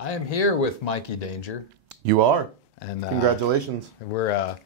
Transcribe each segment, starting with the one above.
I am here with Mikey Danger. You are. And congratulations. We're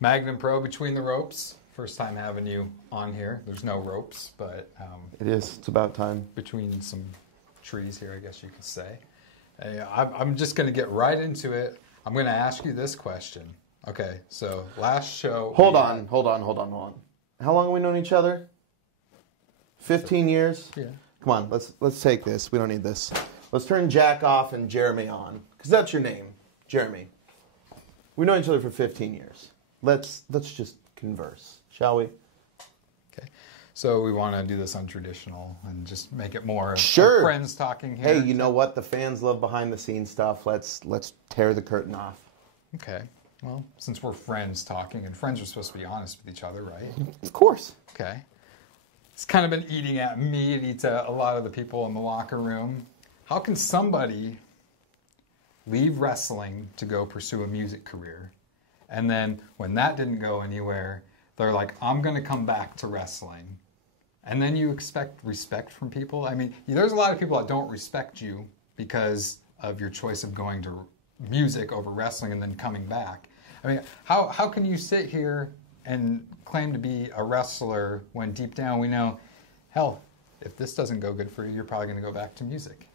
Magnum Pro Between the Ropes. First time having you on here. There's no ropes, but it is. It's about time. Between some trees here, I guess you could say. I'm just going to get right into it. I'm going to ask you this question. Okay, so last show. Hold on. How long have we known each other? 15 years? Yeah. Come on, let's take this. We don't need this. Let's turn Jack off and Jeremy on, because that's your name, Jeremy. We've known each other for 15 years. Let's just converse, shall we? Okay. So we want to do this untraditional and just make it more sure. Friends talking here. Hey, you know what? The fans love behind the scenes stuff. Let's tear the curtain off. Okay. Well, since we're friends talking, and friends are supposed to be honest with each other, right? Of course. Okay. It's kind of been eating at me. It eats at a lot of the people in the locker room. How can somebody leave wrestling to go pursue a music career? And then when that didn't go anywhere, they're like, I'm going to come back to wrestling. And then you expect respect from people? I mean, there's a lot of people that don't respect you because of your choice of going to music over wrestling and then coming back. I mean, how can you sit here and claim to be a wrestler when deep down we know, hell, if this doesn't go good for you, you're probably going to go back to music?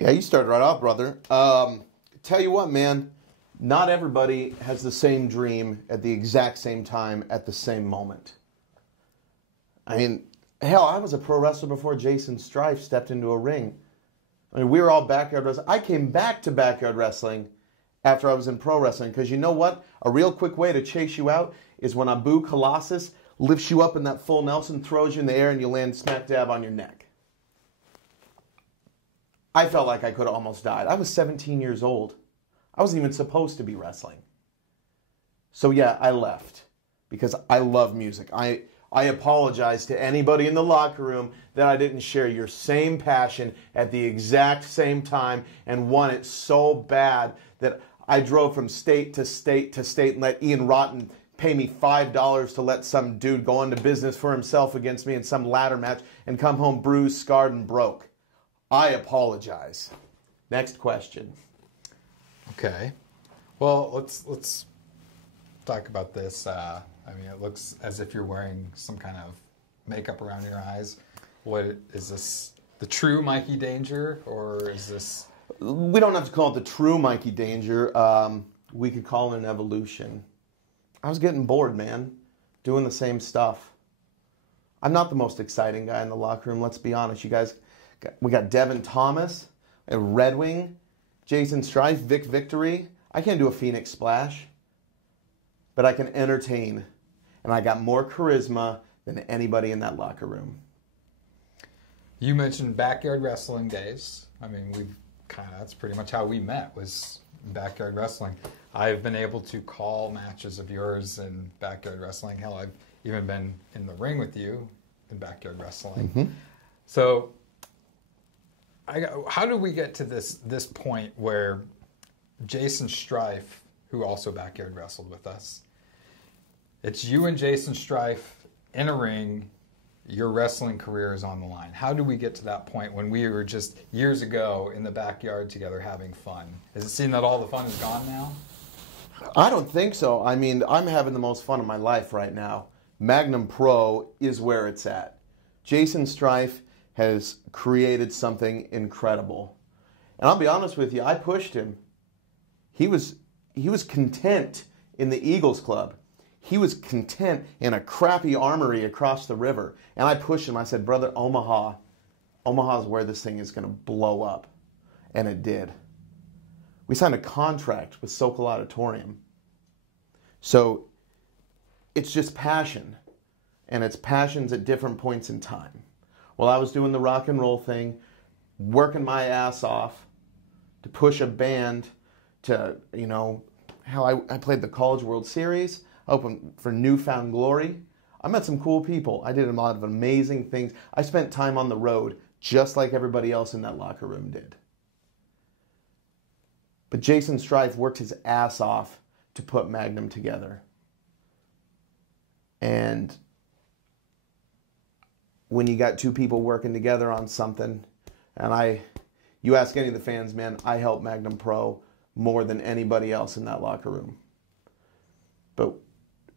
Yeah, you started right off, brother. Tell you what, man, not everybody has the same dream at the exact same time at the same moment. I mean, hell, I was a pro wrestler before Jaysin Strife stepped into a ring. I mean, we were all backyard wrestling. I came back to backyard wrestling after I was in pro wrestling, because you know what? A real quick way to chase you out is when Abu Colossus lifts you up in that full Nelson, throws you in the air, and you land smack dab on your neck. I felt like I could have almost died. I was 17 years old. I wasn't even supposed to be wrestling. So yeah, I left because I love music. I apologize to anybody in the locker room that I didn't share your same passion at the exact same time and want it so bad that I drove from state to state to state and let Ian Rotten pay me $5 to let some dude go into business for himself against me in some ladder match and come home bruised, scarred, and broke. I apologize. Next question. Okay. Well, let's talk about this. I mean, it looks as if you're wearing some kind of makeup around your eyes. What is this? The true Mikey Danger, or is this? We don't have to call it the true Mikey Danger. We could call it an evolution. I was getting bored, man, doing the same stuff. I'm not the most exciting guy in the locker room. Let's be honest, you guys. We got Devin Thomas, Red Wing, Jaysin Strife, Vic Victory. I can't do a Phoenix Splash, but I can entertain. And I got more charisma than anybody in that locker room. You mentioned backyard wrestling days. I mean, that's pretty much how we met, was backyard wrestling. I've been able to call matches of yours in backyard wrestling. Hell, I've even been in the ring with you in backyard wrestling. Mm-hmm. So how do we get to this point where Jaysin Strife, who also backyard wrestled with us, it's you and Jaysin Strife in a ring, your wrestling career is on the line. How do we get to that point when we were just years ago in the backyard together having fun? Is it seem that all the fun is gone now? I don't think so. I mean, I'm having the most fun of my life right now. Magnum Pro is where it's at. Jaysin Strife has created something incredible. And I'll be honest with you, I pushed him. He was content in the Eagles Club. He was content in a crappy armory across the river. And I pushed him. I said, brother, Omaha's where this thing is going to blow up. And it did. We signed a contract with Sokol Auditorium. So it's just passion. And it's passions at different points in time. While I was doing the rock and roll thing, working my ass off to push a band to, hell, I played the College World Series, opened for Newfound Glory. I met some cool people. I did a lot of amazing things. I spent time on the road just like everybody else in that locker room did. But Jaysin Strife worked his ass off to put Magnum together. And when you got two people working together on something, and You ask any of the fans, man, I help Magnum Pro more than anybody else in that locker room. But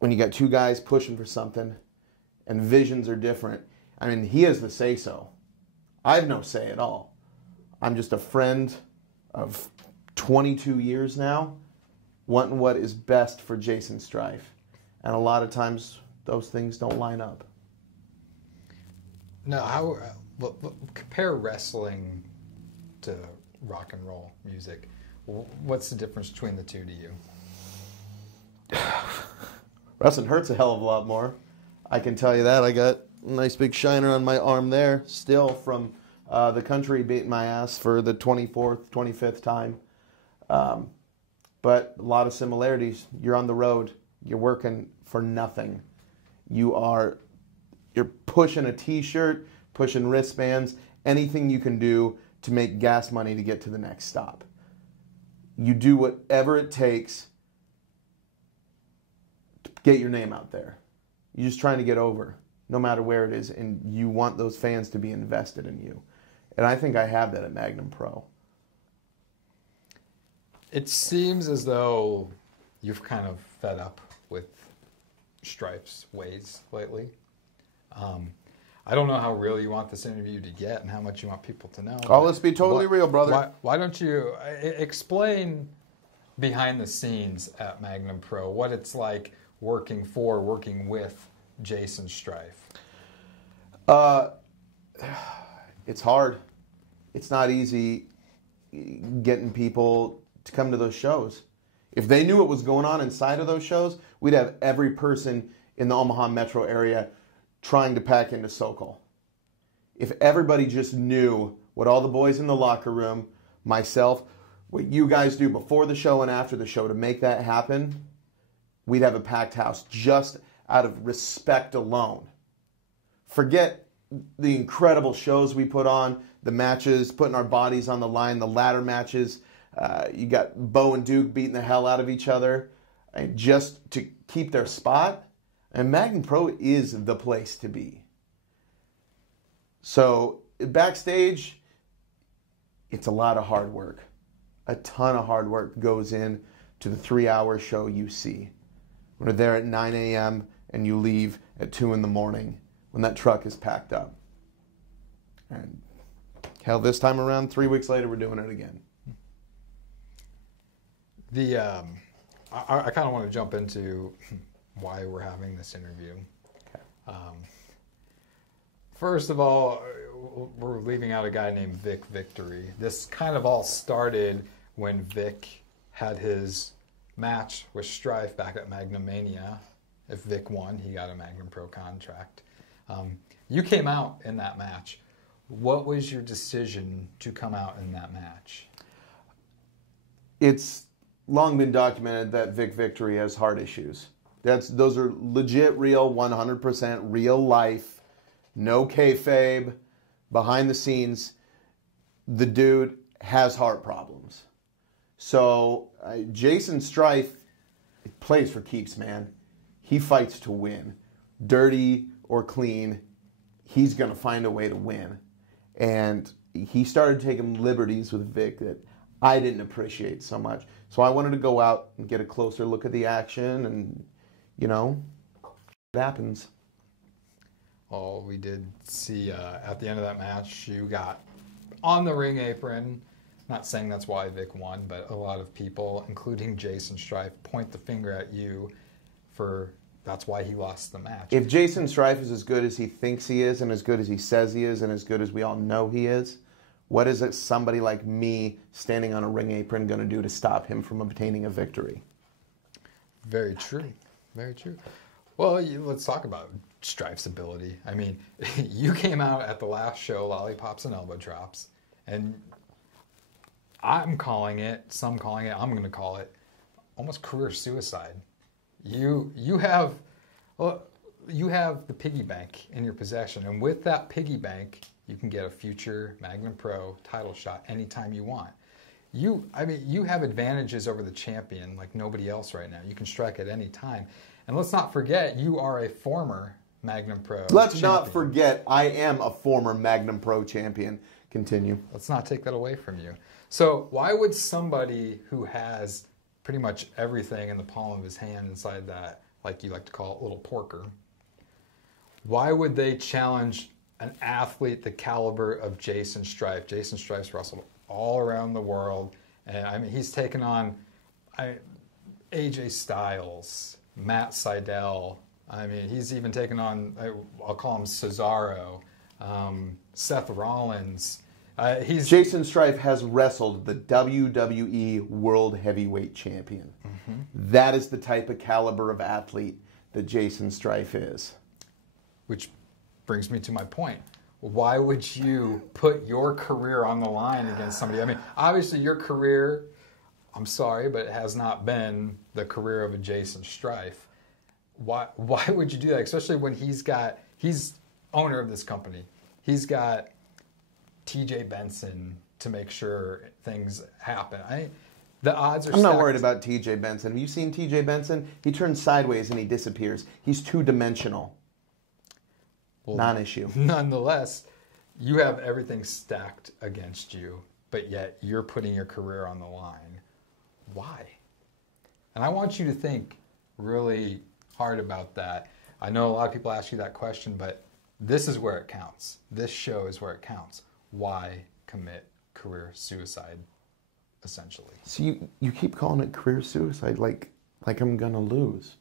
when you got two guys pushing for something and visions are different, I mean, he has the say-so. I have no say at all. I'm just a friend of 22 years now, wanting what is best for Jaysin Strife. And a lot of times, those things don't line up. No, compare wrestling to rock and roll music. What's the difference between the two to you? Wrestling hurts a hell of a lot more. I can tell you that. I got a nice big shiner on my arm there, still from the country beating my ass for the 24th, 25th time. But a lot of similarities. You're on the road. You're working for nothing. You're pushing a t-shirt, pushing wristbands, anything you can do to make gas money to get to the next stop. You do whatever it takes to get your name out there. You're just trying to get over, no matter where it is, and you want those fans to be invested in you. And I think I have that at Magnum Pro. It seems as though you've kind of fed up with Strife's ways lately. I don't know how real you want this interview to get and how much you want people to know. Oh, let's be totally real, brother. Why don't you explain behind the scenes at Magnum Pro what it's like working with Jaysin Strife? It's hard. It's not easy getting people to come to those shows. If they knew what was going on inside of those shows, we'd have every person in the Omaha metro area trying to pack into Sokol. If everybody just knew what all the boys in the locker room, myself, what you guys do before the show and after the show to make that happen, we'd have a packed house just out of respect alone. Forget the incredible shows we put on, the matches, putting our bodies on the line, the ladder matches. You got Bo and Duke beating the hell out of each other just to keep their spot. And Magnum Pro is the place to be. So backstage, it's a lot of hard work. A ton of hard work goes in to the 3-hour show you see. When you're there at 9 a.m. and you leave at 2 in the morning when that truck is packed up. And hell, this time around, 3 weeks later, we're doing it again. I kind of want to jump into why we're having this interview. Okay. First of all, we're leaving out a guy named Vic Victory. This kind of all started when Vic had his match with Strife back at Magnum Mania. If Vic won, he got a Magnum Pro contract. You came out in that match. What was your decision to come out in that match? It's long been documented that Vic Victory has heart issues. Those are legit, real, 100% real life, no kayfabe, behind the scenes. The dude has heart problems. So Jaysin Strife plays for keeps, man. He fights to win. Dirty or clean, he's going to find a way to win. And he started taking liberties with Vic that I didn't appreciate so much. So I wanted to go out and get a closer look at the action and, you know, it happens. Well, we did see at the end of that match, you got on the ring apron. Not saying that's why Vic won, but a lot of people, including Jaysin Strife, point the finger at you for that's why he lost the match. If Jaysin Strife is as good as he thinks he is and as good as he says he is and as good as we all know he is, what is it somebody like me standing on a ring apron going to do to stop him from obtaining a victory? Very true. Very true. Well, let's talk about Strife's ability. I mean, you came out at the last show, Lollipops and Elbow Drops, and I'm calling it, some calling it, I'm going to call it almost career suicide. You have the piggy bank in your possession, and with that piggy bank, you can get a future Magnum Pro title shot anytime you want. You have advantages over the champion like nobody else right now. You can strike at any time. And let's not forget, you are a former Magnum Pro Let's champion. not forget, I am a former Magnum Pro champion. Continue. Let's not take that away from you. So why would somebody who has pretty much everything in the palm of his hand inside that, like you like to call it, little porker, why would they challenge an athlete the caliber of Jaysin Strife? Jaysin Strife's wrestled all around the world, and I mean he's taken on AJ Styles, Matt Sydal. I mean he's even taken on, I'll call him Cesaro, Seth Rollins. Jaysin Strife has wrestled the WWE World Heavyweight Champion. Mm-hmm. That is the type of caliber of athlete that Jaysin Strife is. Which brings me to my point. Why would you put your career on the line against somebody? I mean, obviously your career, I'm sorry, but it has not been the career of a Jaysin Strife. Why would you do that? Especially when he's owner of this company. He's got TJ Benson to make sure things happen. The odds are I'm stacked. not worried about TJ Benson. Have you seen TJ Benson? He turns sideways and he disappears. He's two-dimensional. Well, non-issue. Nonetheless, you have everything stacked against you, but yet you're putting your career on the line. Why? And I want you to think really hard about that. I know a lot of people ask you that question, but this is where it counts. This show is where it counts. Why commit career suicide, essentially? So you keep calling it career suicide like I'm going to lose.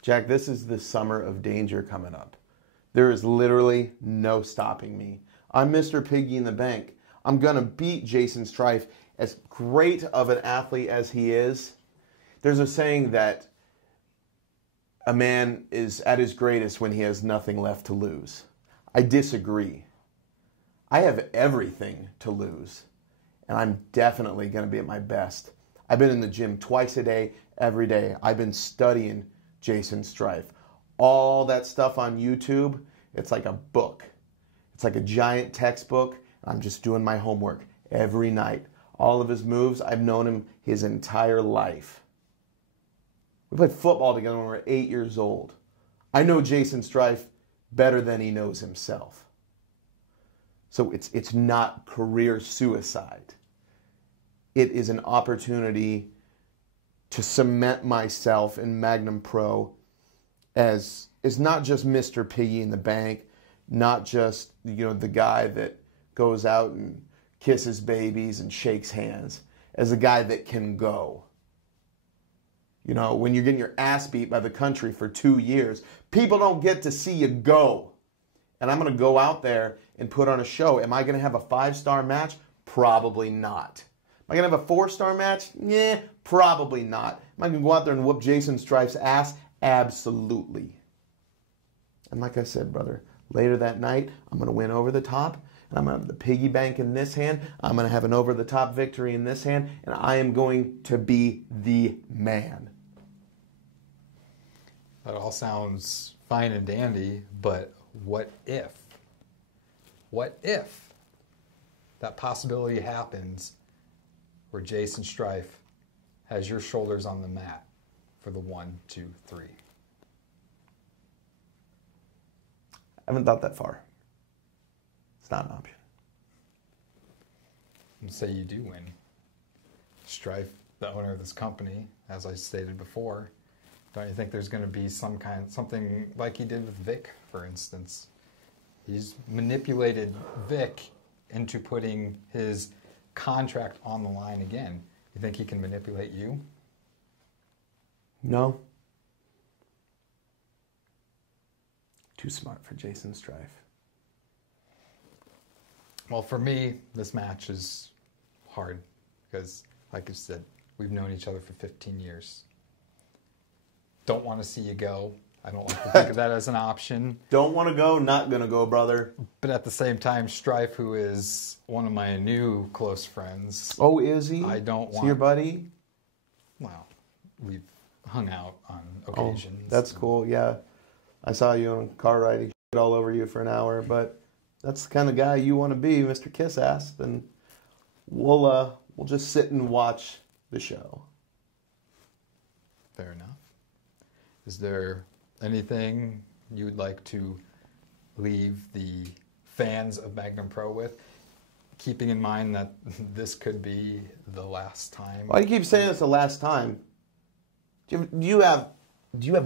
Jack, this is the summer of danger coming up. There is literally no stopping me. I'm Mr. Piggy in the Bank. I'm going to beat Jaysin Strife. As great of an athlete as he is, there's a saying that a man is at his greatest when he has nothing left to lose. I disagree. I have everything to lose, and I'm definitely going to be at my best. I've been in the gym twice a day, every day. I've been studying Jaysin Strife. All that stuff on YouTube, it's like a book. It's like a giant textbook. I'm just doing my homework every night. All of his moves, I've known him his entire life. We played football together when we were 8 years old. I know Jaysin Strife better than he knows himself. So it's not career suicide. It is an opportunity to cement myself in Magnum Pro as not just Mr. Piggy in the Bank, not just the guy that goes out and kisses babies and shakes hands, as a guy that can go. When you're getting your ass beat by the country for 2 years, people don't get to see you go. And I'm going to go out there and put on a show. Am I going to have a 5-star match? Probably not. Am I going to have a 4-star match? Yeah, probably not. Am I going to go out there and whoop Jaysin Strife's ass? Absolutely. And like I said, brother, later that night, I'm going to win over the top. And I'm going to have the piggy bank in this hand. I'm going to have an over-the-top victory in this hand. And I am going to be the man. That all sounds fine and dandy, but what if? What if that possibility happens where Jaysin Strife has your shoulders on the mat for the 1, 2, 3? I haven't thought that far. It's not an option. And say you do win. Strife, the owner of this company, as I stated before, don't you think there's going to be something like he did with Vic, for instance? He's manipulated Vic into putting his contract on the line again. You think he can manipulate you? No. Too smart for Jaysin Strife. Well, for me, this match is hard because, like I said, we've known each other for 15 years. Don't want to see you go. I don't like to think of that as an option. Don't want to go, not going to go, brother. But at the same time, Strife, who is one of my new close friends. Oh, is he? I don't want... Is your buddy? Well, we've hung out on occasions. Oh, that's cool, yeah. I saw you on a car ride. He shit all over you for an hour, but that's the kind of guy you want to be, Mr. Kiss-Ass. Then we'll just sit and watch the show. Fair enough. Is there anything you would like to leave the fans of Magnum Pro with? keeping in mind that this could be the last time. Why do you keep saying it's the last time? Do you have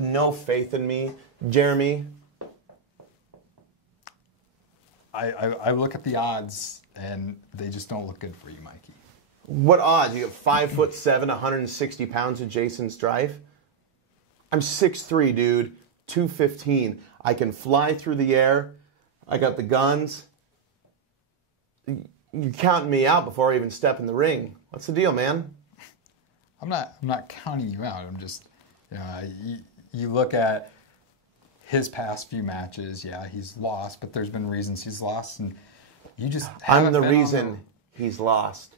no faith in me, Jeremy? I look at the odds, and they just don't look good for you, Mikey. What odds? You got 5'7", 160 pounds of Jaysin Strife? I'm 6'3", dude, 215. I can fly through the air. I got the guns. You're counting me out before I even step in the ring. What's the deal, man? I'm not counting you out. I'm just, you look at his past few matches. Yeah, he's lost, but there's been reasons he's lost, and you just haven't I'm the been reason he's lost.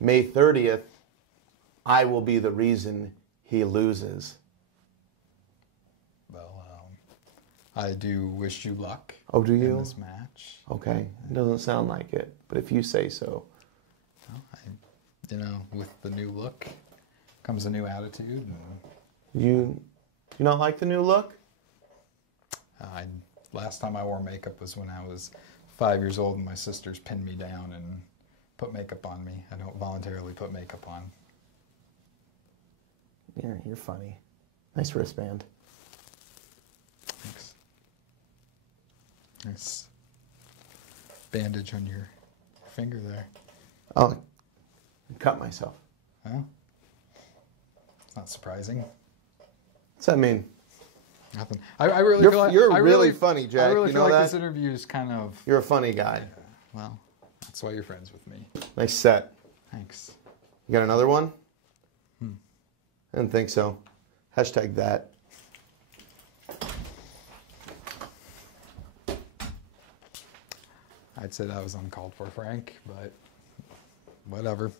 May 30th, I will be the reason he loses. Well, I do wish you luck. Oh, do you? In this match. Okay, it doesn't sound like it, but if you say so. Well, with the new look comes a new attitude. And You not like the new look? last time I wore makeup was when I was 5 years old, and my sisters pinned me down and put makeup on me. I don't voluntarily put makeup on. Yeah, you're funny. Nice wristband. Thanks. Nice bandage on your finger there. Oh, I cut myself. Well, it's not surprising. What's that mean? Nothing. I really You're- feel like you're I really funny, Jack. I really You feel know like that? this interview is kind of, You're a funny guy. well, that's why you're friends with me. Nice set. Thanks. You got another one? I didn't think so. Hashtag that. I'd say that was uncalled for, Frank, but whatever.